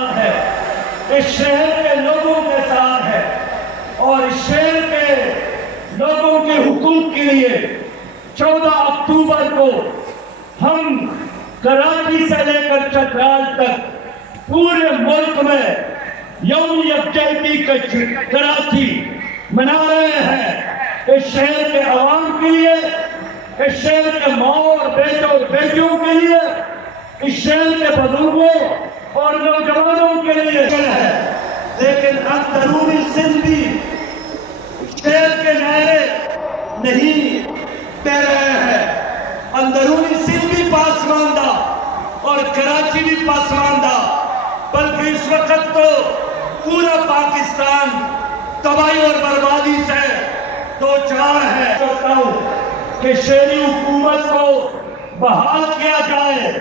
ساتھ ہے، اس شہر کے لوگوں کے ساتھ ہے، اور اس شہر کے لوگوں کے حقوق کے لیے 14 اکتوبر کو ہم کراچی سے لے کر چترال تک پورے ملک میں یوم یکجہتی کراچی منا رہے ہیں، اس شہر کے عوام کے لیے، اس شہر کے ماں اور بیٹیوں کے لیے، اس شہر کے بزرگوں اور نوجوانوں کے لیے ہے۔ لیکن اندرونی سندھ بھی شہر کے نعرے نہیں دے رہے ہیں، اندرونی سندھ بھی پسماندہ اور کراچی بھی پسماندہ، بلکہ اس وقت تو پورا پاکستان تباہی اور بربادی سے دو چار ہے۔ چاہتا ہوں کہ شہری حکومت کو بحال کیا جائے،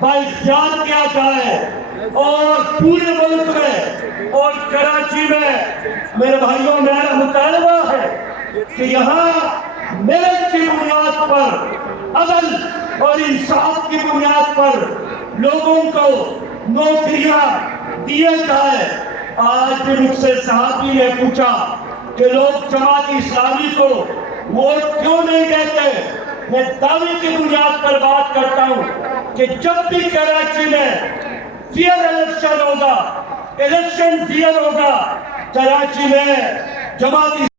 بااختیار کیا جائے، اور پورے ملک میں اور کراچی میں میرے بھائیوں میرا مطالبہ ہے کہ یہاں میرٹ کی بنیاد پر، عدل اور انصاف کی بنیاد پر لوگوں کو نوکریاں دیے جائے۔ آج بھی مجھ سے صحافی نے پوچھا کہ لوگ جماعت اسلامی کو ووٹ کیوں نہیں دیتے؟ میں دعوے کی بنیاد پر بات کرتا ہوں کہ جب بھی کراچی میں فیئر الیکشن ہوگا، الیکشن فیئر ہوگا، کراچی میں جماعت